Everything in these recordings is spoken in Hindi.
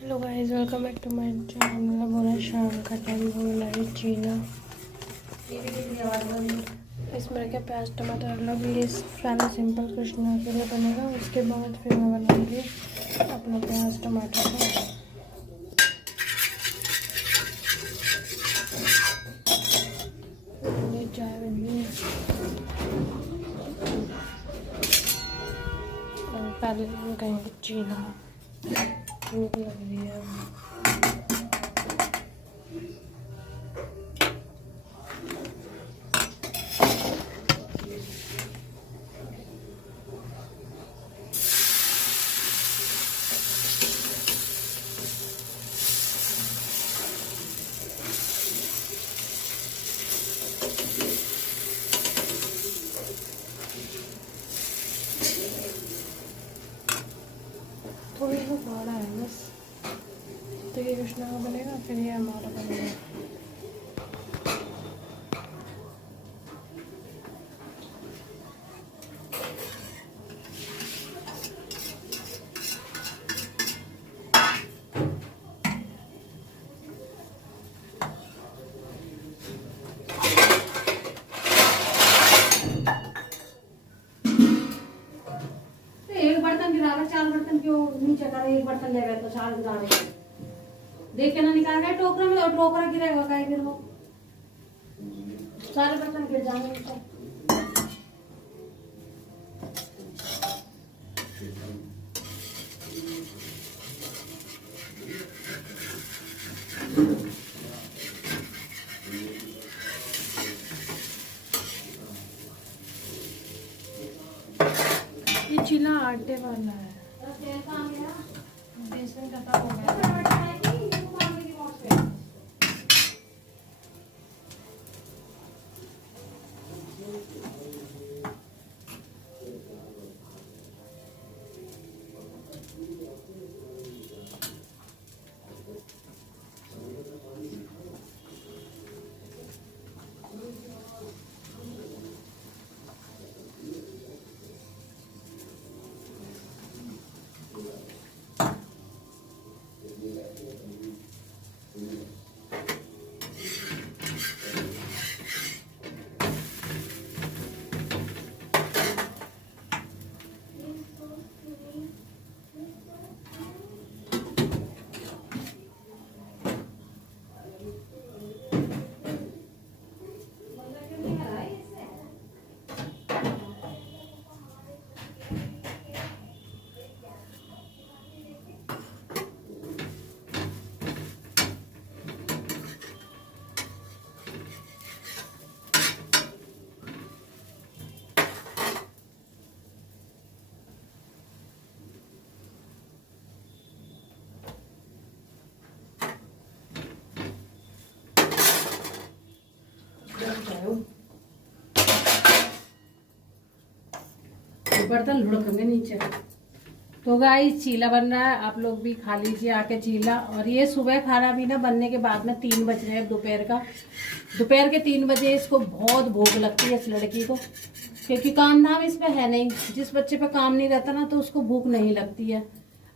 Hello guys, welcome back to my channel. बोला शाम का टाइम बोला है चीना। इसमें क्या प्याज टमाटर लग, ये सारा सिंपल कृष्णा के लिए बनेगा। उसके बाद फिर मैं बनाऊंगी अपना प्याज टमाटर का। चाय बननी है और पहले कहीं चीना भूख लग रही है। थोड़ी सा बड़ा है बस, तो ये कृष्णा का बनेगा, फिर ये हमारा बनेगा। एक बर्तन गिरा रहा, 4 बर्तन क्यों नीचे कर, एक बर्तन ले गए तो 4 गिरा रहे। देख के ना निकाल गए टोकरा में, और टोकरा गिरेगा कहीं फिर वो सारे बर्तन गिर जाएंगे नीचे। ये चीला आटे वाला है, बेसन खत्म हो गया। बर्तन लुढ़केंगे नीचे। तो गाइस चीला बन रहा है, आप लोग भी खा लीजिए आके चीला। और ये सुबह खाना पीना बनने के बाद में 3 बज रहे हैं दोपहर का। दोपहर के 3 बजे इसको बहुत भूख लगती है इस लड़की को, क्योंकि काम धाम इस पे है नहीं। जिस बच्चे पे काम नहीं रहता ना तो उसको भूख नहीं लगती है।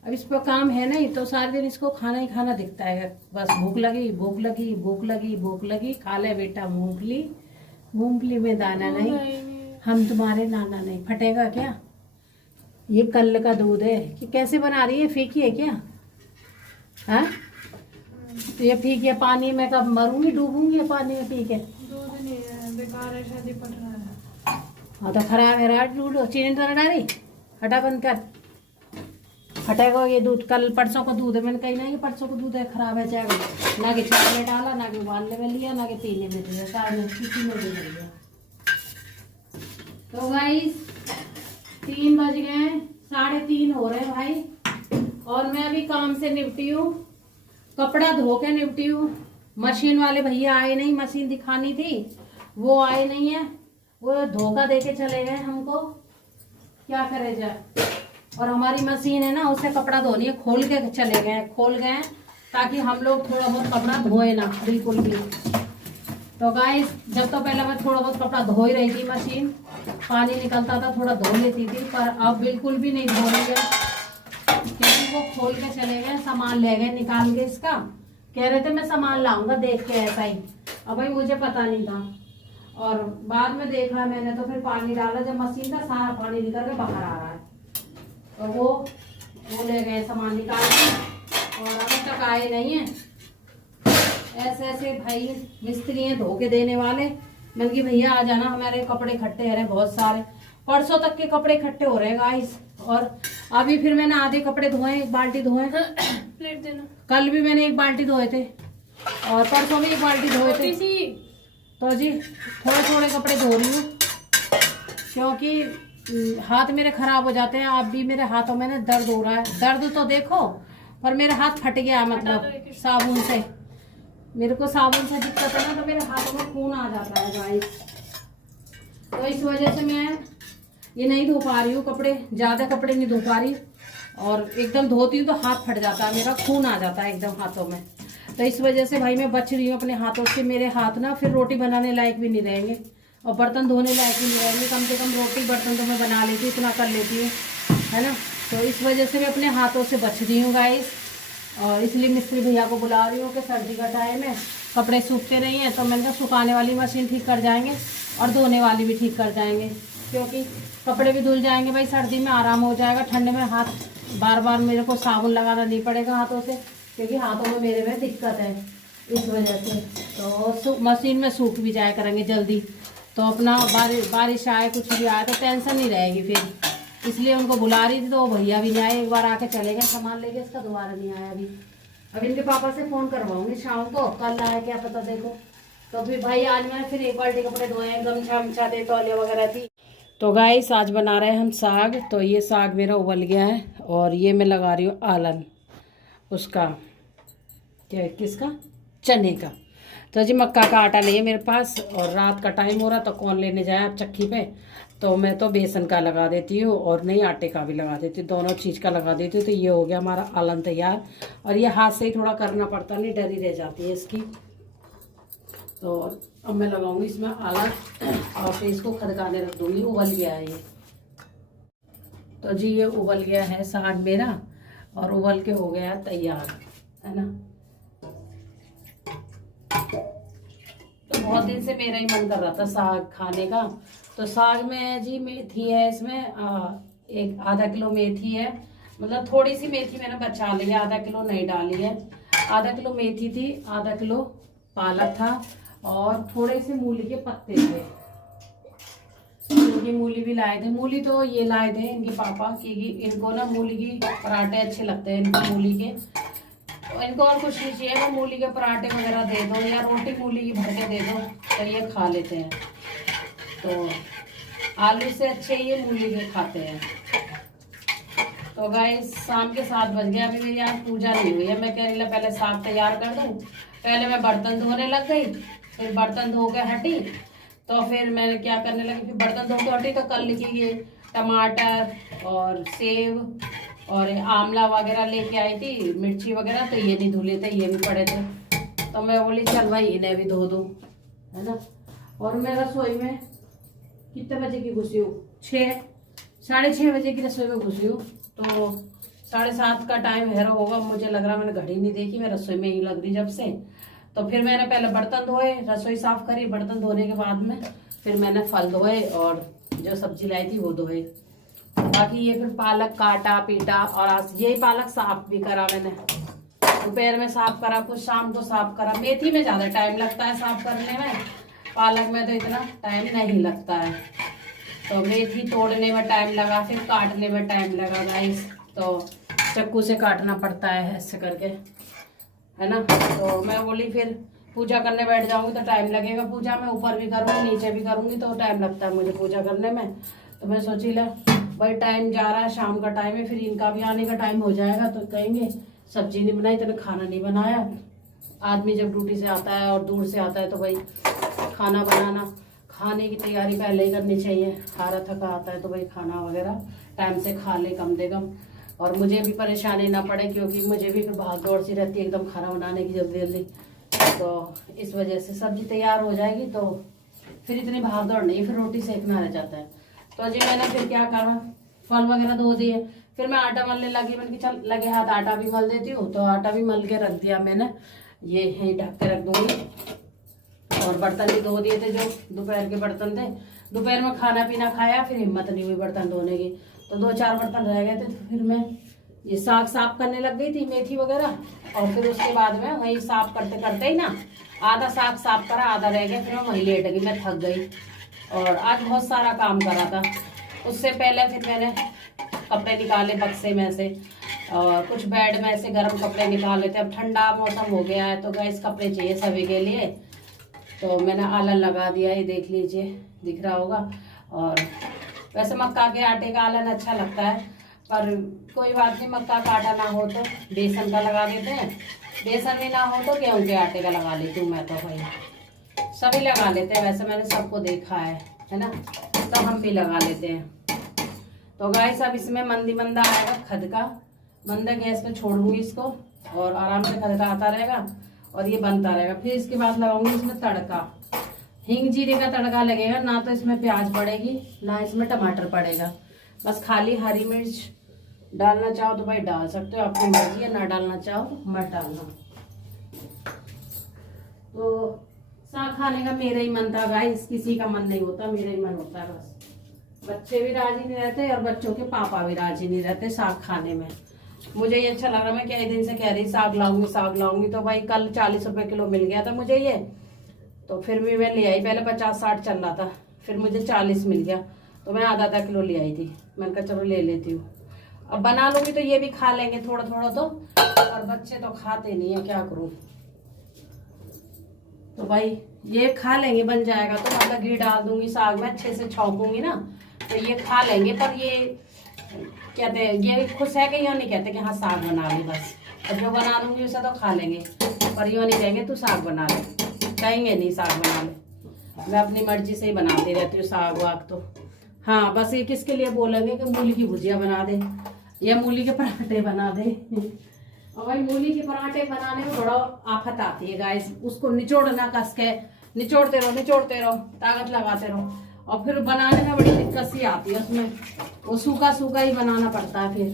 अब इस पर काम है नहीं तो सारे दिन इसको खाना ही खाना दिखता है, बस भूख लगी भूख लगी भूख लगी भूख लगी। खा ले बेटा मूंगफली, मूंगफली में दाना नहीं, हम तुम्हारे नाना नहीं। फटेगा क्या? ये कल का दूध है कि कैसे बना रही है? फीकी है क्या? हाँ, तो ये फीकी है। पानी में कब मरूंगी, डूबूंगी पानी में पी के। दूध नहीं है, बेकार है, शादी पड़ रहा है। हाँ तो खराब है रात दूध। चीनी तो डाली, हटा बंद कर। फटेगा ये दूध। कल परसों का दूध है, मैंने कही ना ये परसों का दूध है, खराब है। चाय ना कि चाय में डाला, ना कि उबालने में लिया, ना कि पीने में दिया, चाय में किसी में भी नहीं लिया। तो गाइस 3 बज गए, 3:30 हो रहे हैं भाई। और मैं अभी काम से निपटी हूँ, कपड़ा धो के निपटी हूँ। मशीन वाले भैया आए नहीं, मशीन दिखानी थी, वो आए नहीं है। वो धोखा दे के चले गए हमको, क्या करे जाए। और हमारी मशीन है ना, उसे कपड़ा धोनी है, खोल के चले गए, खोल गए ताकि हम लोग थोड़ा बहुत कपड़ा धोए ना बिल्कुल भी। तो गाइस जब तो पहले मैं थोड़ा बहुत कपड़ा धो ही रही थी, मशीन पानी निकलता था थोड़ा धो लेती थी, पर अब बिल्कुल भी नहीं धो रही है क्योंकि वो खोल के चले गए, सामान ले गए निकाल के इसका, कह रहे थे मैं सामान लाऊंगा देख के ऐसा ही। अब भाई मुझे पता नहीं था, और बाद में देखा मैंने तो फिर पानी डाला, जब मशीन का सारा पानी निकल के बाहर आ रहा है। तो वो ले गए सामान निकाल के, और अभी तक आए नहीं है। ऐसे ऐसे भाई मिस्त्री हैं धो के देने वाले। मैंने कि भैया आ जाना, हमारे कपड़े इकट्ठे हो रहे बहुत सारे, परसों तक के कपड़े इकट्ठे हो रहे हैं गाइस। और अभी फिर मैंने आधे कपड़े धोए, एक बाल्टी धोए। प्लेट देना। कल भी मैंने एक बाल्टी धोए थे, और परसों भी एक बाल्टी धोए थे। तो जी थोड़े थोड़े कपड़े धो रही हूँ, क्योंकि हाथ मेरे खराब हो जाते हैं। अब भी मेरे हाथों में ना दर्द हो रहा है। दर्द तो देखो, पर मेरे हाथ फट गया है, मतलब साबुन से। मेरे को साबुन से दिक्कत है ना, तो मेरे हाथों में खून आ जाता है गाइस। तो इस वजह से मैं ये नहीं धो पा रही हूँ कपड़े, ज्यादा कपड़े नहीं धो पा रही। और एकदम धोती हूँ तो हाथ फट जाता है, मेरा खून आ जाता है एकदम हाथों में। तो इस वजह से भाई मैं बच रही हूँ अपने हाथों से। मेरे हाथ ना फिर रोटी बनाने लायक भी नहीं रहेंगे, और बर्तन धोने लायक भी नहीं रहेंगे। कम से कम रोटी बर्तन तो मैं बना लेती हूँ, इतना कर लेती हूँ, है ना। तो इस वजह से मैं अपने हाथों से बच रही हूँ गाइस। और इसलिए मिस्त्री भैया को बुला रही हूँ कि सर्दी का टाइम है, कपड़े सूखते नहीं हैं। तो मैंने कहा सुखाने वाली मशीन ठीक कर जाएंगे और धोने वाली भी ठीक कर जाएंगे, क्योंकि कपड़े भी धुल जाएंगे भाई, सर्दी में आराम हो जाएगा। ठंड में हाथ बार बार मेरे को साबुन लगाना नहीं पड़ेगा हाथों से, क्योंकि हाथों में मेरे में दिक्कत है इस वजह से। तो मशीन में सूख भी जाया करेंगे जल्दी, तो अपना बारिश आए कुछ भी आए तो टेंशन नहीं रहेगी फिर। इसलिए उनको बुला रही थी, तो वो भैया भी नहीं आए, एक बार आके चले गए सामान लेके, इसका दोबारा नहीं आया अभी। अब इनके पापा से फ़ोन करवाऊंगी शाम को, कल आया क्या पता देखो। तो फिर भाई आज मैंने फिर एक बाल्टी कपड़े धोए, गमछा वमछा थे, तौलिया वगैरह थी। तो गाइस आज बना रहे हैं हम साग। तो ये साग मेरा उबल गया है, और ये मैं लगा रही हूँ आलन उसका, क्या किसका, चने का। तो जी मक्का का आटा नहीं है मेरे पास, और रात का टाइम हो रहा तो कौन लेने जाए अब चक्की पे। तो मैं तो बेसन का लगा देती हूँ, और नहीं आटे का भी लगा देती हूँ, दोनों चीज़ का लगा देती हूँ। तो ये हो गया हमारा आलन तैयार। और ये हाथ से ही थोड़ा करना पड़ता, नहीं डरी रह जाती है इसकी। तो अब मैं लगाऊंगी इसमें आलन, और फिर इसको खदकाने रख दूंगी। उबल गया है ये। तो जी ये उबल गया है साग मेरा, और उबल के हो गया है तैयार, है ना। तो बहुत दिन से मेरा ही मन कर रहा था साग खाने का। तो साग में जी मेथी है, इसमें एक आधा किलो मेथी है, मतलब थोड़ी सी मेथी मैंने बचा ली है, आधा किलो नहीं डाली है। आधा किलो मेथी थी, आधा किलो पालक था, और थोड़े से मूली के पत्ते थे, क्योंकि मूली भी लाए थे। मूली तो ये लाए थे इनके पापा, क्योंकि इनको ना मूली की पराठे अच्छे लगते हैं इनको, मूली के। तो इनको और कुछ नहीं चाहिए, वो मूली के पराठे वगैरह दे दो, या रोटी मूली की भर के दे दो, तो ये खा लेते हैं। तो आलू से अच्छे ये मूली के खाते हैं। तो गाइस शाम के 7 बज गए, अभी मेरी आज पूजा नहीं हुई है। मैं कह रही पहले साग तैयार कर दूं। पहले मैं बर्तन धोने लग गई, फिर बर्तन धो के हटी, तो फिर मैंने क्या करने लगी, फिर बर्तन धो के हटी तो कल लिखी ये टमाटर और सेब और आंवला वगैरह लेके आई थी, मिर्ची वगैरह, तो ये नहीं धुले थे, ये भी पड़े थे। तो मैं बोली चल भाई इन्हें भी धो दूँ, है ना। और मैं रसोई में कितने बजे की घुसी हूँ, 6-6:30 बजे की रसोई में घुसी हूँ। तो 7:30 का टाइम है होगा, मुझे लग रहा, मैंने घड़ी नहीं देखी, मैं रसोई में ही लग रही जब से। तो फिर मैंने पहले बर्तन धोए, रसोई साफ करी, बर्तन धोने के बाद में फिर मैंने फल धोए, और जो सब्जी लाई थी वो धोए। बाकी ये फिर पालक काटा पीटा, और आज यही पालक साफ भी करा मैंने, दोपहर में साफ करा, कुछ शाम को साफ करा। मेथी में ज्यादा टाइम लगता है साफ करने में, पालक में तो इतना टाइम नहीं लगता है। तो मेथी तोड़ने में टाइम लगा, फिर काटने में टाइम लगा गाइस। तो चाकू से काटना पड़ता है ऐसे करके, है ना। तो मैं बोली फिर पूजा करने बैठ जाऊंगी तो टाइम लगेगा। पूजा में ऊपर भी करूंगी नीचे भी करूंगी, तो टाइम लगता है मुझे पूजा करने में। तो मैं सोची ला भाई टाइम जा रहा है, शाम का टाइम है, फिर इनका भी आने का टाइम हो जाएगा, तो कहेंगे सब्जी नहीं बनाई, तेने खाना नहीं बनाया। आदमी जब ड्यूटी से आता है और दूर से आता है, तो भाई खाना बनाना, खाने की तैयारी पहले ही करनी चाहिए। हारा थका आता है तो भाई खाना वगैरह टाइम से खा ले कम से कम, और मुझे भी परेशानी ना पड़े, क्योंकि मुझे भी फिर भाग दौड़ सी रहती है एकदम खाना बनाने की जल्दी जल्दी। तो इस वजह से सब्जी तैयार हो जाएगी तो फिर इतनी भाग दौड़ नहीं, फिर रोटी सेकना रह जाता है। तो जी मैंने फिर क्या करा, फल वगैरह धो दिए, फिर मैं आटा मलने लगी, मैंने कहा चल लगे हाथ आटा भी मल देती हूँ। तो आटा भी मल के रख दिया मैंने, ये यहीं ढक के रख दूंगी। और बर्तन भी धो दिए थे, जो दोपहर के बर्तन थे। दोपहर में खाना पीना खाया, फिर हिम्मत नहीं हुई बर्तन धोने की, तो 2-4 बर्तन रह गए थे। तो फिर मैं ये साग साफ करने लग गई थी, मेथी वगैरह। और फिर उसके बाद में वही साफ करते करते ही ना आधा साग साफ करा, आधा रह गया, फिर मैं वहीं लेट गई, मैं थक गई। और आज बहुत सारा काम करा था। उससे पहले फिर मैंने कपड़े निकाले बक्से में से, और कुछ बेड में से गर्म कपड़े निकाले थे। अब ठंडा मौसम हो गया है तो गैस कपड़े चाहिए सभी के लिए, तो मैंने आलन लगा दिया, ये देख लीजिए, दिख रहा होगा। और वैसे मक्का के आटे का आलन अच्छा लगता है, पर कोई बात नहीं, मक्का का आटा ना हो तो बेसन का लगा देते हैं, बेसन भी ना हो तो गेहूं के आटे का लगा लेती हूँ मैं। तो भाई सभी लगा लेते हैं, वैसे मैंने सबको देखा है ना, तो हम भी लगा लेते हैं। तो गाइस अब इसमें मंदी मंदा आएगा खद का, मंदा गैस पे छोड़ूंगी इसको, और आराम से खद का आता रहेगा और ये बनता रहेगा। फिर इसके बाद लगाऊंगी इसमें तड़का, हींग जीरे का तड़का लगेगा। ना तो इसमें प्याज पड़ेगी, ना इसमें टमाटर पड़ेगा, बस खाली हरी मिर्च। डालना चाहो तो भाई डाल सकते हो, आपकी मर्जी है, ना डालना चाहो तो मत डालना। तो साग खाने का मेरा ही मन था गाइस, किसी का मन नहीं होता, मेरा ही मन होता है बस। बच्चे भी राजी नहीं रहते और बच्चों के पापा भी राजी नहीं रहते साग खाने में। मुझे ये अच्छा लग रहा, मैं कई दिन से कह रही साग लाऊंगी साग लाऊंगी, तो भाई कल 40 रुपए किलो मिल गया था मुझे ये, तो फिर भी मैं ले आई। पहले 50-60 चल रहा था, फिर मुझे 40 मिल गया, तो मैं आधा किलो ले आई थी। मैंने कहा चलो ले लेती हूँ, अब बना लूंगी तो ये भी खा लेंगे थोड़ा थोड़ा तो, और बच्चे तो खाते नहीं है, क्या करूँ। तो भाई ये खा लेंगे, बन जाएगा तो मतलब घी डाल दूंगी साग में, अच्छे से छौंकूंगी ना, तो ये खा लेंगे। पर ये कहते हैं, ये खुश है कि यो नहीं कहते कि हाँ साग बना ली बस, और जो बना दूंगी उसे तो खा लेंगे, पर यो नहीं कहेंगे तू साग बना ले, कहेंगे नहीं साग बना ले। मैं अपनी मर्जी से ही बनाती रहती हूँ साग वाग तो। हाँ बस ये किसके लिए बोलेंगे कि मूली की भुजिया बना दे या मूली के पराठे बना दे। और भाई मूली के पराठे बनाने में बड़ा आफत आती है गाइस, उसको निचोड़ना, कस के निचोड़ते रहो, ताकत लगाते रहो, और फिर बनाने में बड़ी दिक्कत सी आती है उसमें, वो सूखा सूखा ही बनाना पड़ता है, फिर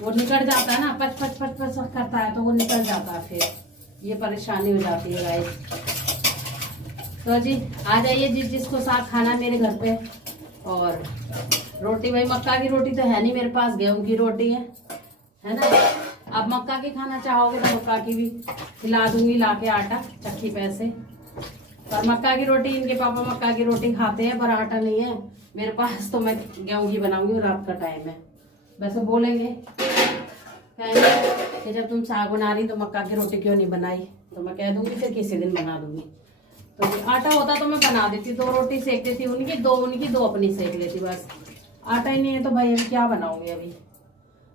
वो निकल जाता है ना, पच पच पच पच करता है तो वो निकल जाता है, फिर ये परेशानी हो जाती है गाइस। तो जी आ जाइए जिसको साग खाना मेरे घर पे। और रोटी भाई मक्का की रोटी तो है नहीं मेरे पास, गेहूं की रोटी है ना। आप मक्का की खाना चाहोगे तो मक्का की भी खिला दूंगी लाके आटा चक्की पे से। पर मक्का की रोटी, इनके पापा मक्का की रोटी खाते हैं पर आटा नहीं है मेरे पास, तो मैं गेहूं की बनाऊंगी। रात का टाइम है, वैसे बोलेंगे कहेंगे कि जब तुम साग बना रही तो मक्का की रोटी क्यों नहीं बनाई, तो मैं कह दूंगी फिर किसी दिन बना दूंगी। तो आटा होता तो मैं बना देती, 2 रोटी सेक देती उनकी, 2 उनकी 2 अपनी सेक लेती बस। आटा ही नहीं है तो भाई अभी क्या बनाऊंगी, अभी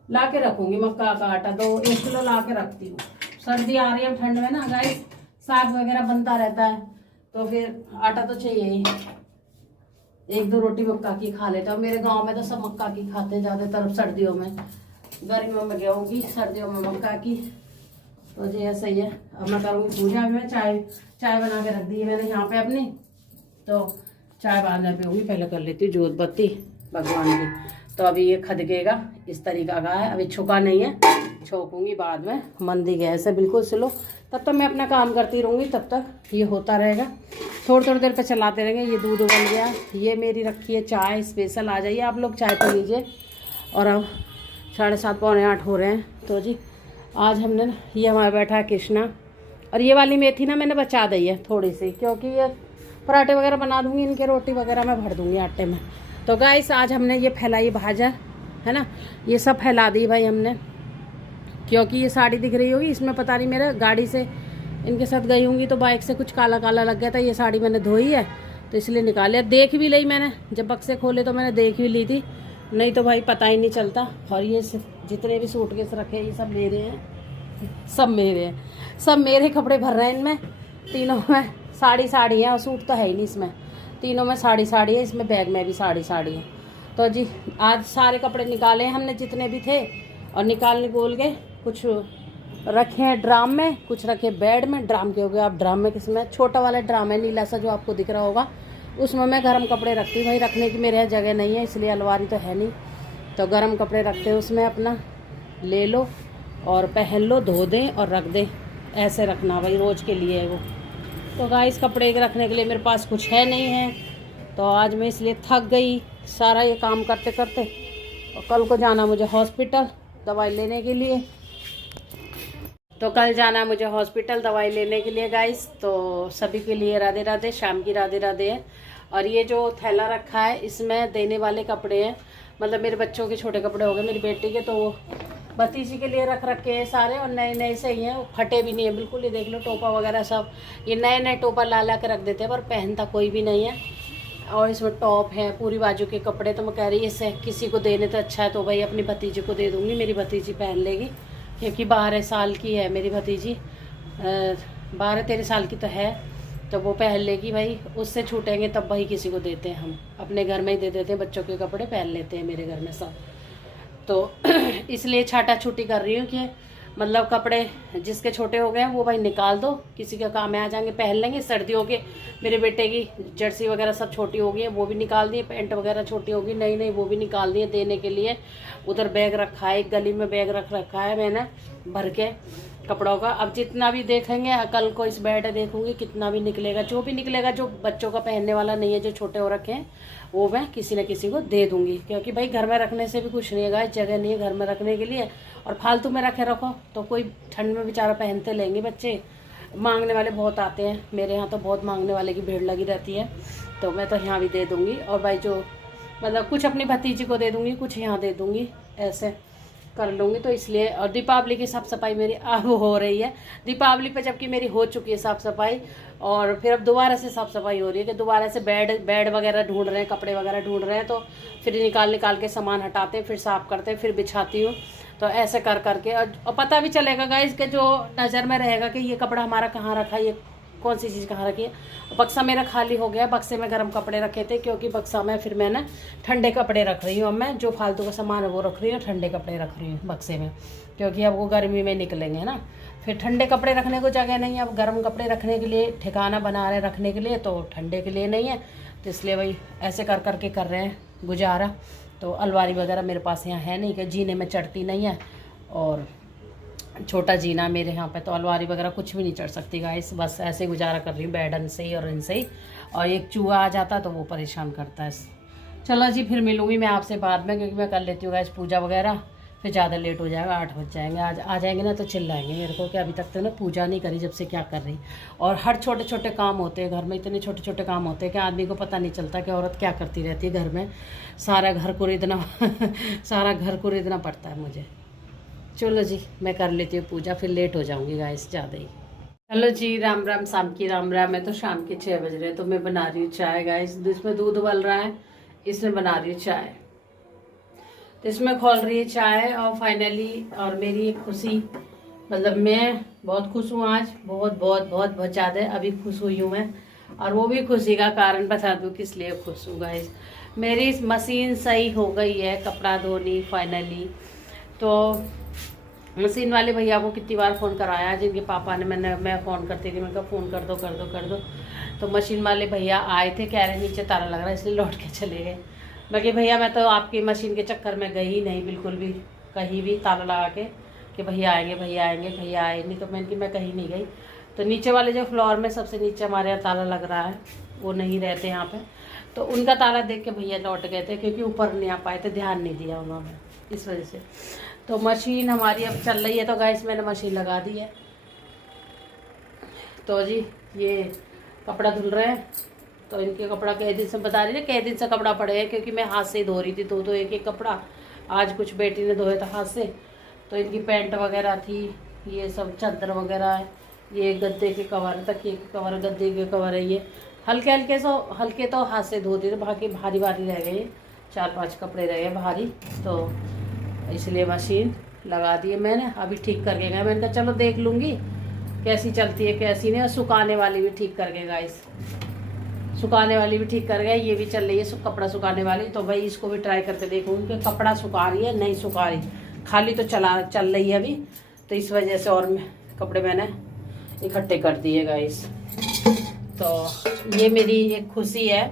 ला के रखूंगी मक्का का आटा, 1 किलो ला के रखती हूँ। सर्दी आ रही है, ठंड में ना गाइस साग वगैरह बनता रहता है, तो फिर आटा तो चाहिए ही। 1-2 रोटी मक्का की खा लेता हूँ। मेरे गांव में तो सब मक्का की खाते हैं ज्यादातर, सर्दियों में, गर्मियों में गेहूं की, सर्दियों में मक्का की। तो जी ऐसा ही है। अब मैं करूँगी पूजा में, चाय बना के रख दी है मैंने यहाँ पे अपनी, तो चाय बाद में पीऊँगी, पहले कर लेती हूँ जोत बत्ती भगवान की। तो अभी ये खदकेगा इस तरीका का है, अभी छुका नहीं है, छोकूंगी बाद में। मंदी गैस है बिल्कुल स्लो, तब तक मैं अपना काम करती रहूँगी, तब तक ये होता रहेगा। थोड़ी देर पे चलाते रहेंगे। ये दूध उबल गया, ये मेरी रखी है चाय स्पेशल, आ जाइए आप लोग चाय पी लीजिए। और अब 7:30 पौने 8 हो रहे हैं। तो जी आज हमने ना, ये हमारा बैठा है कृष्णा, और ये वाली मेथी ना मैंने बचा दी है थोड़ी सी, क्योंकि ये पराठे वगैरह बना दूंगी, इनके रोटी वगैरह मैं भर दूंगी आटे में। तो गाइस आज हमने ये फैलाई भाजर है ना, ये सब फैला दी भाई हमने, क्योंकि ये साड़ी दिख रही होगी इसमें, पता नहीं मेरा गाड़ी से इनके साथ गई होंगी तो बाइक से कुछ काला काला लग गया था। ये साड़ी मैंने धोई है तो इसलिए निकाल लिया, देख भी ली मैंने, जब बक्से खोले तो मैंने देख भी ली थी, नहीं तो भाई पता ही नहीं चलता। और ये जितने भी सूटकेस रखे ये सब मेरे हैं, सब मेरे हैं, सब मेरे कपड़े भर रहे हैं इनमें, तीनों में साड़ी है, और सूट तो है ही नहीं इसमें, तीनों में साड़ी है, इसमें बैग में भी साड़ी है। तो जी आज सारे कपड़े निकाले हैं हमने जितने भी थे, और निकाल के कुछ रखे हैं ड्राम में, कुछ रखे बेड में। ड्राम के हो गए आप, ड्राम में किसमें, छोटा वाला ड्राम है नीला सा जो आपको दिख रहा होगा, उसमें मैं गर्म कपड़े रखती हूँ भाई, रखने की मेरे यहाँ जगह नहीं है, इसलिए अलमारी तो है नहीं, तो गर्म कपड़े रखते हैं उसमें अपना ले लो और पहन लो, धो दें और रख दें, ऐसे रखना भाई, रोज़ के लिए है वो। तो गाइस कपड़े रखने के लिए मेरे पास कुछ है नहीं है, तो आज मैं इसलिए थक गई सारा ये काम करते करते। और कल को जाना मुझे हॉस्पिटल दवाई लेने के लिए, तो कल जाना मुझे हॉस्पिटल दवाई लेने के लिए गाइस। तो सभी के लिए राधे राधे, शाम की राधे राधे है। और ये जो थैला रखा है इसमें देने वाले कपड़े हैं, मतलब मेरे बच्चों के छोटे कपड़े हो गए, मेरी बेटी के, तो वो भतीजी के लिए रख रखे हैं सारे, और नए नए से ही हैं, वो फटे भी नहीं है बिल्कुल। ये देख लो टोपा वगैरह सब, ये नए नए टोपा ला के रख देते हैं, पर पहनता कोई भी नहीं है। और इसमें टॉप है, पूरी बाजू के कपड़े। तो मैं कह रही इससे किसी को देने तो अच्छा है, तो भाई अपनी भतीजी को दे दूँगी, मेरी भतीजी पहन लेगी, क्योंकि 12 साल की है मेरी भतीजी, 12-13 साल की तो है, तो वो पहन लेगी भाई। उससे छूटेंगे तब भाई किसी को देते हैं, हम अपने घर में ही दे देते हैं, बच्चों के कपड़े पहन लेते हैं मेरे घर में सब। तो इसलिए छाटा छुट्टी कर रही हूँ कि मतलब कपड़े जिसके छोटे हो गए हैं वो भाई निकाल दो, किसी का काम में आ जाएंगे, पहन लेंगे। सर्दियों के मेरे बेटे की जर्सी वगैरह सब छोटी हो गई है, वो भी निकाल दिए, पैंट वगैरह छोटी होगी, नई नई वो भी निकाल दिए देने के लिए। उधर बैग रखा है, एक गली में बैग रख रखा है मैंने भर के कपड़ों का। अब जितना भी देखेंगे, कल को इस बैठ देखूंगी कितना भी निकलेगा, जो भी निकलेगा, जो बच्चों का पहनने वाला नहीं है, जो छोटे हो रखे हैं, वो मैं किसी न किसी को दे दूंगी, क्योंकि भाई घर में रखने से भी कुछ नहीं है गाइस, जगह नहीं है घर में रखने के लिए। और फालतू में रखो तो कोई ठंड में बेचारा पहनते लेंगे बच्चे, मांगने वाले बहुत आते हैं मेरे यहाँ, तो बहुत मांगने वाले की भीड़ लगी रहती है, तो मैं तो यहाँ भी दे दूँगी। और भाई जो मतलब कुछ अपनी भतीजी को दे दूँगी, कुछ यहाँ दे दूँगी, ऐसे कर लूँगी। तो इसलिए, और दीपावली की साफ़ सफाई मेरी अब हो रही है, दीपावली पे जबकि मेरी हो चुकी है साफ़ सफाई, और फिर अब दोबारा से साफ़ सफाई हो रही है कि दोबारा से बेड वगैरह ढूंढ रहे हैं, कपड़े वगैरह ढूंढ रहे हैं, तो फिर निकाल के सामान हटाते हैं, फिर साफ़ करते हैं, फिर बिछाती हूँ। तो ऐसे कर करके, और पता भी चलेगा गाइस कि जो नज़र में रहेगा कि ये कपड़ा हमारा कहाँ रखा है, ये कौन सी चीज़ कहाँ रखी है। बक्सा मेरा खाली हो गया, बक्से में गर्म कपड़े रखे थे, क्योंकि बक्सा में फिर मैं ना ठंडे कपड़े रख रही हूँ। अब मैं जो फालतू का सामान है वो रख रही हूँ, ठंडे कपड़े रख रही हूँ बक्से में, क्योंकि अब वो गर्मी में निकलेंगे ना, फिर ठंडे कपड़े रखने को जगह नहीं है। अब गर्म कपड़े रखने के लिए ठिकाना बना रहे रखने के लिए, तो ठंडे के लिए नहीं है, तो इसलिए वही ऐसे कर करके कर रहे हैं गुजारा। तो अलमारी वगैरह मेरे पास यहाँ है नहीं, कि जीने में चढ़ती नहीं है, और छोटा जीना मेरे यहाँ पे, तो अलमारी वगैरह कुछ भी नहीं चढ़ सकती गाइस, बस ऐसे गुजारा कर रही हूँ बैडन से ही और इनसे ही। और एक चूहा आ जाता तो वो परेशान करता है। चलो जी, फिर मिलूँगी मैं आपसे बाद में, क्योंकि मैं कर लेती हूँ गाइस पूजा वगैरह, फिर ज़्यादा लेट हो जाएगा, 8 बज जाएंगे। आज आ जाएंगे ना तो चिल्लाएंगे मेरे को कि अभी तक तो ना पूजा नहीं करी, जब से क्या कर रही। और हर छोटे छोटे काम होते हैं घर में, इतने छोटे छोटे काम होते हैं कि आदमी को पता नहीं चलता कि औरत क्या करती रहती है घर में। सारा घर को रीदना सारा घर को रीदना पड़ता है मुझे। चलो जी, मैं कर लेती हूँ पूजा, फिर लेट हो जाऊंगी गाइस ज़्यादा ही। हेलो जी, राम राम, शाम की राम राम। मैं तो शाम के 6 बज रहे हैं, तो मैं बना रही हूँ चाय गाइस। इसमें दूध उबल रहा है, इसमें बना रही हूँ चाय, तो इसमें खोल रही है चाय। और फाइनली, और मेरी एक खुशी, मतलब मैं बहुत खुश हूँ आज, बहुत बहुत बहुत बहुत ज़्यादा अभी खुश हुई हूँ मैं। और वो भी खुशी का कारण बता दूँ किस लिए खुश हूँ गाइस। मेरी मशीन सही हो गई है, कपड़ा धोनी फाइनली। तो मशीन वाले भैया को कितनी बार फ़ोन कराया, जिनके पापा ने, मैं फ़ोन करती थी, मैं कहा फ़ोन कर दो। तो मशीन वाले भैया आए थे, कह रहे नीचे ताला लग रहा है, इसलिए लौट के चले गए। मैं कि भैया मैं तो आपकी मशीन के चक्कर में गई ही नहीं बिल्कुल भी, कहीं भी ताला लगा के कि भैया आएंगे, भैया आए नहीं। तो मैं कहीं नहीं गई। तो नीचे वाले जो फ्लोर में सबसे नीचे हमारे यहाँ ताला लग रहा है, वो नहीं रहते यहाँ पे, तो उनका ताला देख के भैया लौट गए थे, क्योंकि ऊपर नहीं आ पाए थे, ध्यान नहीं दिया उन्होंने, इस वजह से। तो मशीन हमारी अब चल रही है, तो गाइस मैंने मशीन लगा दी है। तो जी ये कपड़ा धुल रहे हैं, तो इनके कपड़ा कई दिन से बता रही थी, कई दिन से कपड़ा पड़े हैं, क्योंकि मैं हाथ से ही धो रही थी, तो एक एक कपड़ा। आज कुछ बेटी ने धोया था हाथ से, तो इनकी पैंट वगैरह थी, ये सब चादर वगैरह है, ये गद्दे के कवर, तकिए के कवर, गद्दे के कवर है, ये हल्के तो हाथ से धोते थे, बाकी भारी रह गए, 4-5 कपड़े रह गए भारी, तो इसलिए मशीन लगा दी है मैंने। अभी ठीक करके गए, मैंने कहा चलो देख लूँगी कैसी चलती है कैसी नहीं। और सुखाने वाली भी ठीक कर गए गाइस, सुखाने वाली भी ठीक कर गए, ये भी चल रही है कपड़ा सुखाने वाली। तो भाई इसको भी ट्राई करके देखूँगी कि कपड़ा सुखा रही है नहीं सुखा रही, खाली तो चल रही है अभी, तो इस वजह से। और कपड़े मैंने इकट्ठे कर दिए गाइस। तो ये मेरी एक खुशी है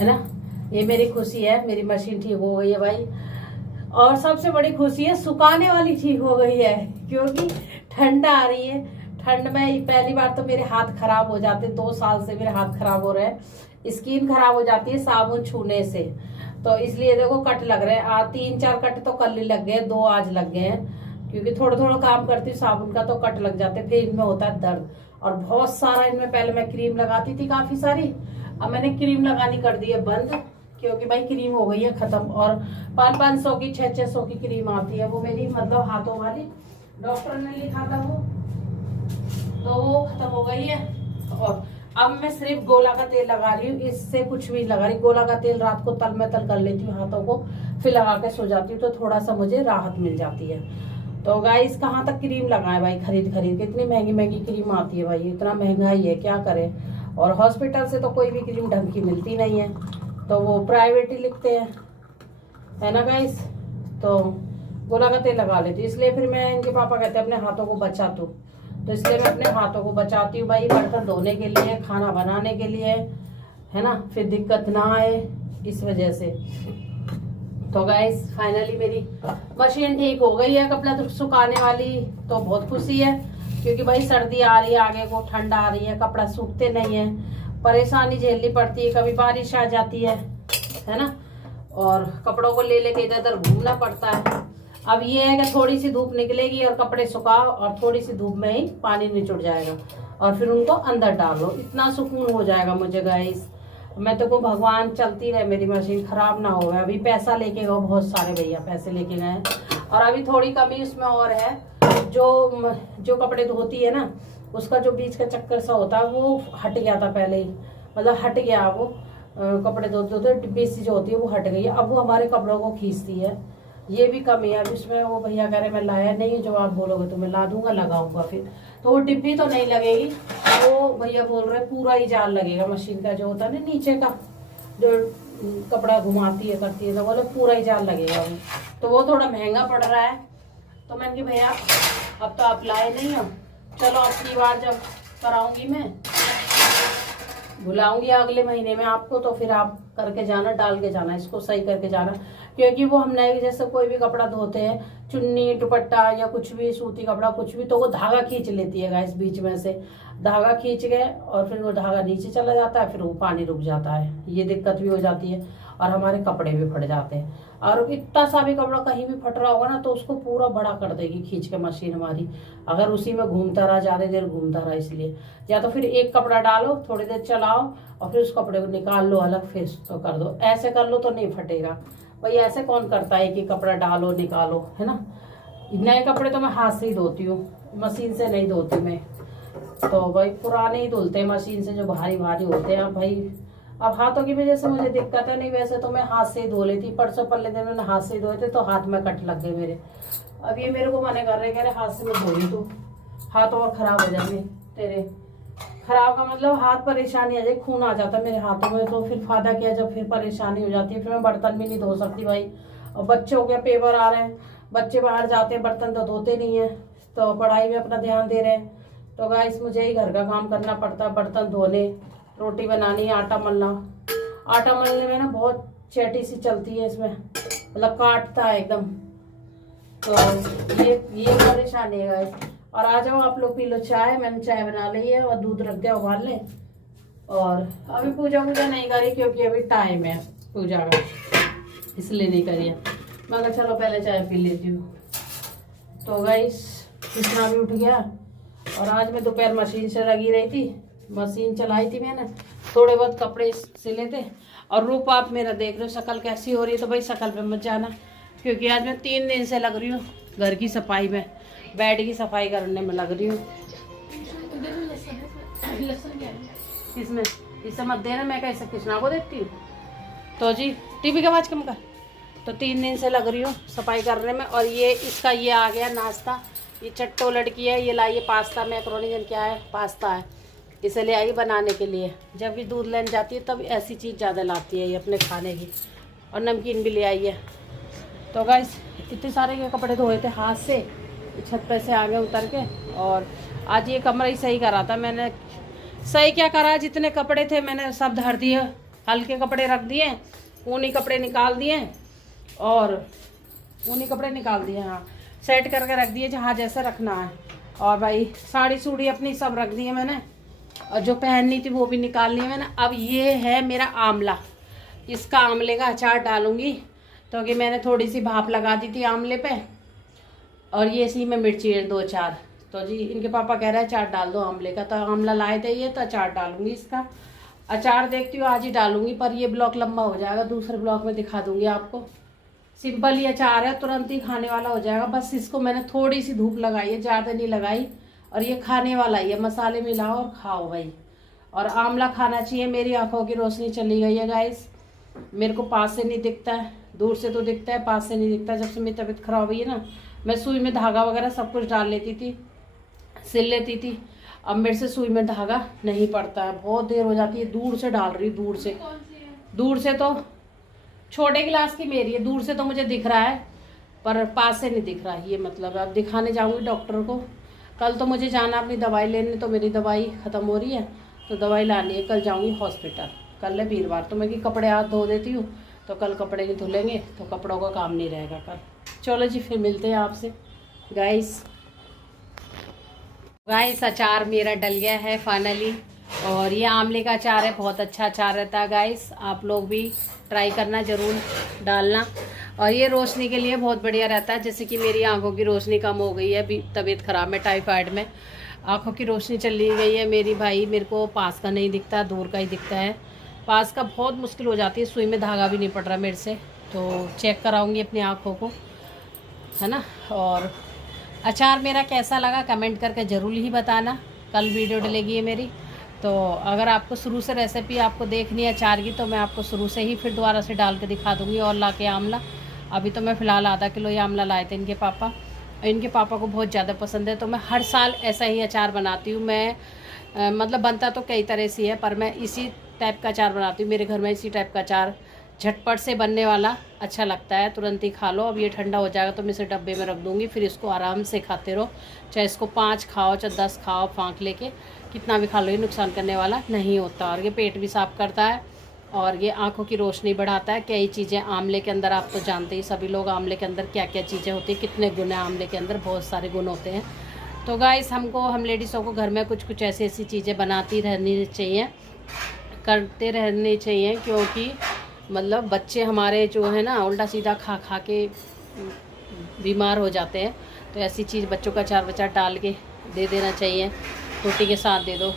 ना। ये मेरी खुशी है, मेरी मशीन ठीक हो गई है भाई। और सबसे बड़ी खुशी है सुखाने वाली ठीक हो गई है, क्योंकि ठंड आ रही है। ठंड में पहली बार तो मेरे हाथ खराब हो जाते, 2 साल से मेरे हाथ खराब हो रहे हैं, स्किन खराब हो जाती है साबुन छूने से। तो इसलिए देखो कट लग रहे हैं, 3-4 कट तो कल ही लग गए, 2 आज लग गए हैं, क्योंकि थोड़ा थोड़ा काम करती हूँ साबुन का तो कट लग जाते, फिर इनमें होता है दर्द। और बहुत सारा इनमें पहले मैं क्रीम लगाती थी काफी सारी, अब मैंने क्रीम लगानी कर दी है बंद, क्योंकि भाई क्रीम हो गई है खत्म। और 500-500 की 600-600 की क्रीम आती है, वो मेरी मतलब हाथों वाली डॉक्टर ने लिखा था वो, तो वो खत्म हो गई है। और अब मैं सिर्फ गोला का तेल लगा रही हूँ, इससे कुछ भी लगा रही। गोला का तेल रात को तल में तल कर लेती हूँ हाथों को, फिर लगा के सो जाती हूँ, तो थोड़ा सा मुझे राहत मिल जाती है। तो गाइस कहाँ तक क्रीम लगाए भाई, खरीद खरीद के इतनी महंगी महंगी क्रीम आती है भाई, इतना महंगाई है क्या करें। और हॉस्पिटल से तो कोई भी क्रीम ढंग की मिलती नहीं है, तो वो प्राइवेट ही लिखते हैं, है ना गाइस। तो गोला का तेल लगा लेती हूँ, इसलिए फिर मैं, इनके पापा कहते हैं अपने हाथों को बचा तो इसलिए मैं अपने हाथों को बचाती हूँ भाई, बर्तन धोने के लिए, खाना बनाने के लिए, है ना, फिर दिक्कत ना आए इस वजह से। तो गाइस फाइनली मेरी मशीन ठीक हो गई है कपड़ा सुखाने वाली, तो बहुत खुशी है, क्योंकि भाई सर्दी आ रही है, आगे को ठंड आ रही है, कपड़ा सूखते नहीं है, परेशानी झेलनी पड़ती है, कभी बारिश आ जाती है ना, और कपड़ों को ले लेके इधर उधर घूमना पड़ता है। अब ये है कि थोड़ी सी धूप निकलेगी और कपड़े सुखाओ, और थोड़ी सी धूप में ही पानी निचुड़ जाएगा, और फिर उनको अंदर डालो, इतना सुकून हो जाएगा मुझे गाइस। मैं तो को भगवान चलती रहे मेरी मशीन, खराब ना हो। अभी पैसा लेके गए बहुत सारे भैया, पैसे लेके गए, और अभी थोड़ी कमी उसमें और है, जो कपड़े धोती है ना, उसका जो बीच का चक्कर सा होता है वो हट गया था पहले ही, मतलब हट गया वो, कपड़े धोते धोते डिब्बी सी जो होती है वो हट गई है, अब वो हमारे कपड़ों को खींचती है, ये भी कमी है। अब इसमें वो भैया कह रहे मैं लाया नहीं है, जो आप बोलोगे तो मैं ला दूंगा, लगाऊंगा फिर, तो वो डिब्बी तो नहीं लगेगी, वो भैया बोल रहे पूरा ही जाल लगेगा मशीन का, जो होता है ना नीचे का, जो कपड़ा घुमाती है करती है, तो बोले पूरा ही जाल लगेगा वो, तो वो थोड़ा महंगा पड़ रहा है। तो मैंने कि भैया अब तो आप लाए नहीं हो, चलो अगली बार जब कराऊंगी मैं बुलाऊंगी अगले महीने में आपको, तो फिर आप करके जाना, डाल के जाना, इसको सही करके जाना, क्योंकि वो हम नए जैसे कोई भी कपड़ा धोते हैं, चुन्नी दुपट्टा या कुछ भी सूती कपड़ा कुछ भी, तो वो धागा खींच लेती है गाइस, बीच में से धागा खींच गए और फिर वो धागा नीचे चला जाता है, फिर वो पानी रुक जाता है, ये दिक्कत भी हो जाती है, और हमारे कपड़े भी फट जाते हैं। और इतना सा भी कपड़ा कहीं भी फट रहा होगा ना, तो उसको पूरा बड़ा कर देगी खींच के मशीन हमारी, अगर उसी में घूमता रहा, ज्यादा देर घूमता रहा। इसलिए या तो फिर एक कपड़ा डालो, थोड़ी देर चलाओ, और फिर उस कपड़े को निकाल लो अलग, फिर तो कर दो, ऐसे कर लो तो नहीं फटेगा भाई। ऐसे कौन करता है कि कपड़ा डालो निकालो, है ना। नए कपड़े तो मैं हाथ से ही धोती हूँ, मशीन से नहीं धोती मैं, तो भाई पुराने ही धुलते हैं मशीन से, जो भारी भारी होते हैं। भाई अब हाथों की वजह से मुझे दिक्कत है, नहीं वैसे तो मैं हाथ से ही धो लेती। परसों पल्ले दिन मैंने हाथ से ही धोए थे, तो हाथ में कट लग गए मेरे। अब ये मेरे को मना कर रहे, कह रहे हाथ से मैं धो ली, तू हाथ और खराब हो जाएंगे तेरे। खराब का मतलब हाथ परेशानी आ जाए, खून आ जाता है मेरे हाथों में, तो फिर फायदा क्या जब फिर परेशानी हो जाती है, फिर मैं बर्तन भी नहीं धो सकती भाई। और बच्चों के पेपर आ रहे हैं, बच्चे बाहर जाते हैं, बर्तन तो धोते नहीं है, तो पढ़ाई में अपना ध्यान दे रहे हैं, तो गाइस मुझे ही घर का काम करना पड़ता है, बर्तन धोने, रोटी बनानी, आटा मलना। आटा मलने में ना बहुत चैटी सी चलती है इसमें, मतलब काटता है एकदम, तो ये परेशानी है गाइस। और आ जाओ आप लोग पी लो चाय, मैंने चाय बना ली है और दूध रख दिया उबालने। और अभी पूजा नहीं करी, क्योंकि अभी टाइम है पूजा का, इसलिए नहीं करी है। मैं चलो पहले चाय पी लेती हूँ। तो गाइस कृष्णा भी उठ गया, और आज मैं दोपहर मशीन से लगी रही थी, मशीन चलाई थी मैंने, थोड़े बहुत कपड़े सिले थे। और रूप आप मेरा देख रहे हो शक्ल कैसी हो रही है, तो भाई शक्ल पे मत जाना, क्योंकि आज मैं 3 दिन से लग रही हूँ घर की सफाई में, बेड की सफाई करने में लग रही हूँ। इसमें इसे मत देना, मैं कैसे कृष्णा को देखती हूँ। तो जी टीवी की आवाज कम कर। तो 3 दिन से लग रही हूँ सफाई करने में। और ये इसका ये आ गया नाश्ता, ये चट्टो लड़की है, ये लाई है पास्ता, मैक्रोनी जन क्या है, पास्ता है, इसे ले आई बनाने के लिए। जब भी दूध लेने जाती है तब ऐसी चीज़ ज़्यादा लाती है ये अपने खाने की। और नमकीन भी ले आई है। तो गाइस इतने सारे ये कपड़े धोए थे हाथ से, छत पे से आ गए उतर के। और आज ये कमरा ही सही करा था मैंने, सही क्या करा, जितने कपड़े थे मैंने सब धर दिए, हल्के कपड़े रख दिए ऊनी कपड़े निकाल दिए और ऊनी कपड़े निकाल दिए, हाँ सेट करके रख दिए जहाँ जैसे रखना है। और भाई साड़ी सूड़ी अपनी सब रख दी है मैंने, और जो पहननी थी वो भी निकाल ली है मैंने। अब ये है मेरा आंवला, इसका आंवले का अचार डालूंगी, तो कि मैंने थोड़ी सी भाप लगा दी थी आंवले पे। और ये इसी में मिर्ची है 2-4, तो जी इनके पापा कह रहे हैं अचार डाल दो आंवले का, तो आंवला लाए थे ये, तो अचार डालूंगी इसका। अचार देखती हूँ आज ही डालूंगी, पर ये ब्लॉग लंबा हो जाएगा, दूसरे ब्लॉग में दिखा दूंगी आपको। सिंपल ही अचार है, तुरंत ही खाने वाला हो जाएगा। बस इसको मैंने थोड़ी सी धूप लगाई है, ज़्यादा नहीं लगाई, और ये खाने वाला ही है। मसाले मिलाओ और खाओ भाई। और आंवला खाना चाहिए। मेरी आंखों की रोशनी चली गई है गाइस, मेरे को पास से नहीं दिखता है, दूर से तो दिखता है, पास से नहीं दिखता। जब से मेरी तबीयत खराब हुई है ना, मैं सुई में धागा वगैरह सब कुछ डाल लेती थी, सिल लेती थी। अब मेरे से सुई में धागा नहीं पड़ता है, बहुत देर हो जाती है। दूर से डाल रही, दूर से तो छोटे गिलास की मेरी है, दूर से तो मुझे दिख रहा है, पर पास से नहीं दिख रहा है। ये मतलब अब दिखाने जाऊंगी डॉक्टर को। कल तो मुझे जाना अपनी दवाई लेने, तो मेरी दवाई ख़त्म हो रही है, तो दवाई लानी है। कल जाऊंगी हॉस्पिटल, कल है वीरवार, तो मैं कि कपड़े हाथ धो देती हूँ, तो कल कपड़े नहीं धुलेंगे, तो कपड़ों का काम नहीं रहेगा कल। चलो जी फिर मिलते हैं आपसे गाइस। अचार मेरा डल गया है फाइनली, और ये आंवले का अचार है, बहुत अच्छा अचार रहता है गाइस। आप लोग भी ट्राई करना, ज़रूर डालना। और ये रोशनी के लिए बहुत बढ़िया रहता है, जैसे कि मेरी आंखों की रोशनी कम हो गई है, तबीयत ख़राब में, टाइफाइड में आंखों की रोशनी चली गई है मेरी भाई। मेरे को पास का नहीं दिखता, दूर का ही दिखता है। पास का बहुत मुश्किल हो जाती है, सुई में धागा भी नहीं पड़ रहा मेरे से, तो चेक कराऊंगी अपनी आँखों को, है ना। और अचार मेरा कैसा लगा कमेंट करके ज़रूर ही बताना। कल वीडियो डलेगी है मेरी, तो अगर आपको शुरू से रेसिपी आपको देखनी है अचार की, तो मैं आपको शुरू से ही फिर दोबारा से डाल के दिखा दूँगी। और ला के आंवला, अभी तो मैं फ़िलहाल आधा किलो ये आंवला लाए थे इनके पापा, इनके पापा को बहुत ज़्यादा पसंद है, तो मैं हर साल ऐसा ही अचार बनाती हूँ। मैं मतलब बनता तो कई तरह से है, पर मैं इसी टाइप का अचार बनाती हूँ। मेरे घर में इसी टाइप का अचार झटपट से बनने वाला अच्छा लगता है, तुरंत ही खा लो। अब ये ठंडा हो जाएगा तो मैं इसे डब्बे में रख दूँगी, फिर इसको आराम से खाते रहो। चाहे इसको 5 खाओ चाहे 10 खाओ, फाँक लेके कितना भी खा लो, ये नुकसान करने वाला नहीं होता। और ये पेट भी साफ़ करता है, और ये आंखों की रोशनी बढ़ाता है। कई चीज़ें आंवले के अंदर, आप तो जानते ही सभी लोग आंवले के अंदर क्या क्या चीज़ें होती हैं, कितने गुण हैं आंवले के अंदर, बहुत सारे गुण होते हैं। तो गाइस हम लेडीज़ों को घर में कुछ कुछ ऐसी ऐसी चीज़ें बनाती रहनी चाहिए, करते रहनी चाहिए, क्योंकि मतलब बच्चे हमारे जो है ना उल्टा सीधा खा खा के बीमार हो जाते हैं। तो ऐसी चीज़ बच्चों का अचार वचार डाल के दे देना चाहिए। रोटी के साथ दे दो,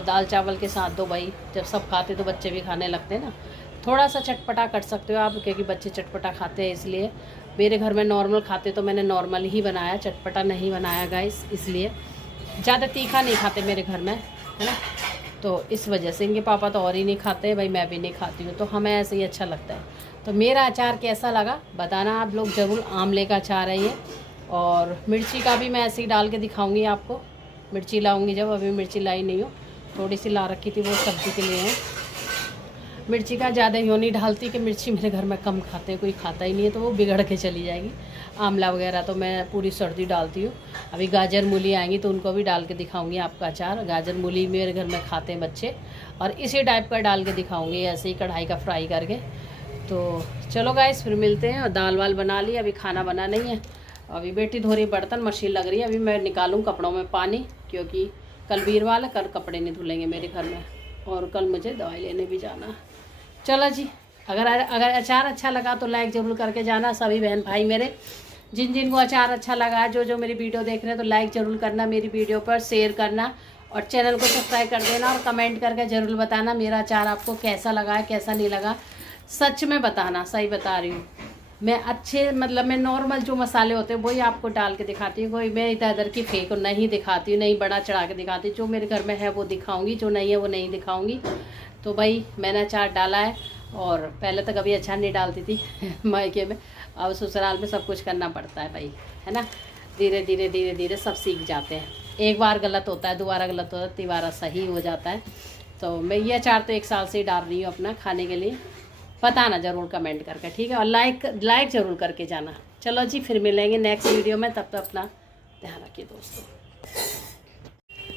दाल चावल के साथ दो भाई, जब सब खाते तो बच्चे भी खाने लगते हैं ना। थोड़ा सा चटपटा कर सकते हो आप, क्योंकि बच्चे चटपटा खाते हैं, इसलिए। मेरे घर में नॉर्मल खाते तो मैंने नॉर्मल ही बनाया, चटपटा नहीं बनाया गाइस, इसलिए। ज़्यादा तीखा नहीं खाते मेरे घर में, है ना, तो इस वजह से। इनके पापा तो और ही नहीं खाते भाई, मैं भी नहीं खाती हूँ, तो हमें ऐसे ही अच्छा लगता है। तो मेरा अचार कैसा लगा बताना आप लोग ज़रूर। आंवले का अचार है ये, और मिर्ची का भी मैं ऐसे ही डाल के दिखाऊंगी आपको। मिर्ची लाऊंगी जब, अभी मिर्ची लाई नहीं हूँ, थोड़ी सी ला रखी थी, वो सब्ज़ी के लिए है। मिर्ची का ज़्यादा यूँ नहीं डालती कि मिर्ची मेरे घर में कम खाते हैं, कोई खाता ही नहीं है, तो वो बिगड़ के चली जाएगी। आंवला वगैरह तो मैं पूरी सर्दी डालती हूँ। अभी गाजर मूली आएंगी तो उनको भी डाल के दिखाऊंगी आपका अचार। गाजर मूली मेरे घर में खाते हैं बच्चे, और इसी टाइप का डाल के दिखाऊंगी, ऐसे ही कढ़ाई का फ्राई करके। तो चलो गाइस फिर मिलते हैं। और दाल वाल बना ली, अभी खाना बना नहीं है। अभी बेटी धो रही बर्तन, मशीन लग रही है, अभी मैं निकालूँ कपड़ों में पानी, क्योंकि कल वीरवार है, कल कपड़े नहीं धुलेंगे मेरे घर में, और कल मुझे दवाई लेने भी जाना। चलो जी, अगर अचार अच्छा लगा तो लाइक ज़रूर करके जाना सभी बहन भाई मेरे। जिन जिन को अचार अच्छा लगा, जो मेरी वीडियो देख रहे हैं, तो लाइक ज़रूर करना मेरी वीडियो पर, शेयर करना, और चैनल को सब्सक्राइब कर देना, और कमेंट करके ज़रूर बताना मेरा अचार आपको कैसा लगा है, कैसा नहीं लगा। सच में बताना, सही बता रही हूँ मैं। अच्छे मतलब मैं नॉर्मल जो मसाले होते हैं वही आपको डाल के दिखाती हूँ, कोई मैं इधर की फेक नहीं दिखाती हूँ, नहीं बड़ा चढ़ा के दिखाती। जो मेरे घर में है वो दिखाऊंगी, जो नहीं है वो नहीं दिखाऊंगी। तो भाई मैंने अचार डाला है, और पहले तो कभी अचार नहीं डालती थी मायके में, अब ससुराल में सब कुछ करना पड़ता है भाई, है ना। धीरे धीरे धीरे धीरे सब सीख जाते हैं। एक बार गलत होता है, दोबारा गलत होता है, तीबारा सही हो जाता है। तो मैं ये अचार तो 1 साल से ही डाल रही हूँ अपना खाने के लिए। बताना ज़रूर कमेंट करके, ठीक है, और लाइक ज़रूर करके जाना। चलो जी फिर मिलेंगे नेक्स्ट वीडियो में, तब तक अपना ध्यान रखिए दोस्तों।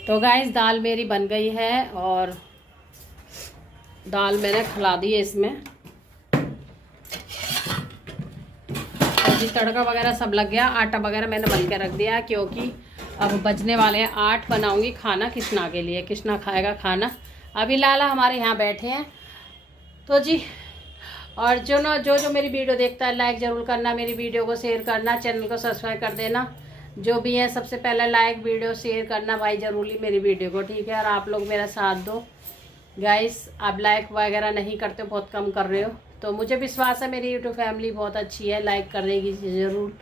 तो गाइस दाल मेरी बन गई है, और दाल मैंने खिला दी है इसमें, जी तड़का वगैरह सब लग गया, आटा वगैरह मैंने बन के रख दिया क्योंकि अब बजने वाले हैं 8। बनाऊंगी खाना कृष्णा के लिए, कृष्णा खाएगा खाना। अभी लाला हमारे यहाँ बैठे हैं। तो जी और जो मेरी वीडियो देखता है लाइक ज़रूर करना, मेरी वीडियो को शेयर करना, चैनल को सब्सक्राइब कर देना। जो भी है सबसे पहले लाइक वीडियो शेयर करना भाई ज़रूरी मेरी वीडियो को, ठीक है। और आप लोग मेरा साथ दो गाइस, आप लाइक वगैरह नहीं करते हो, बहुत कम कर रहे हो। तो मुझे विश्वास है मेरी यूट्यूब फैमिली बहुत अच्छी है, लाइक करेगी ज़रूर,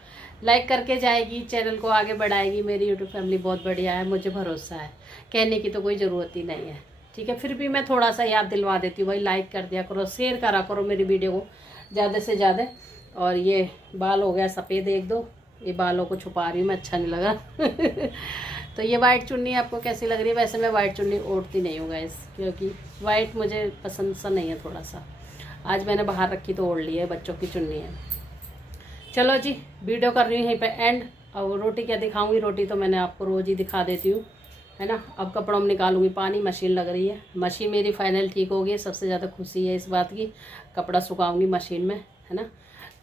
लाइक करके जाएगी, चैनल को आगे बढ़ाएगी। मेरी यूट्यूब फैमिली बहुत बढ़िया है, मुझे भरोसा है, कहने की तो कोई ज़रूरत ही नहीं है, ठीक है। फिर भी मैं थोड़ा सा याद दिलवा देती हूँ भाई, लाइक कर दिया करो, शेयर करा करो मेरी वीडियो को ज़्यादा से ज़्यादा। और ये बाल हो गया सफ़ेद एक दो, ये बालों को छुपा रही हूँ मैं, अच्छा नहीं लगा। तो ये वाइट चुन्नी आपको कैसी लग रही है? वैसे मैं वाइट चुन्नी ओढ़ती नहीं हूँ गाइस, क्योंकि वाइट मुझे पसंद सा नहीं है थोड़ा सा। आज मैंने बाहर रखी तो ओढ़ ली है, बच्चों की चुन्नी है। चलो जी वीडियो कर रही हूँ यहीं पे एंड। और रोटी क्या दिखाऊंगी, रोटी तो मैंने आपको रोज़ ही दिखा देती हूँ, है ना। अब कपड़ों में निकालूंगी पानी, मशीन लग रही है, मशीन मेरी फाइनल ठीक हो गई, सबसे ज़्यादा खुशी है इस बात की। कपड़ा सुखाऊंगी मशीन में, है ना।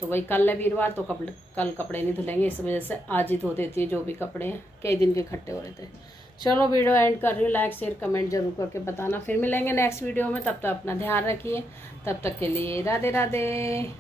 तो वही कल है वीरवार, तो कल कपड़े नहीं धुलेंगे, इस वजह से आज ही धो देती है जो भी कपड़े हैं, कई दिन के इकट्ठे हो रहे थे। चलो वीडियो एंड कर रही हूँ, लाइक शेयर कमेंट जरूर करके बताना। फिर मिलेंगे नेक्स्ट वीडियो में, तब तक अपना ध्यान रखिए, तब तक के लिए राधे राधे।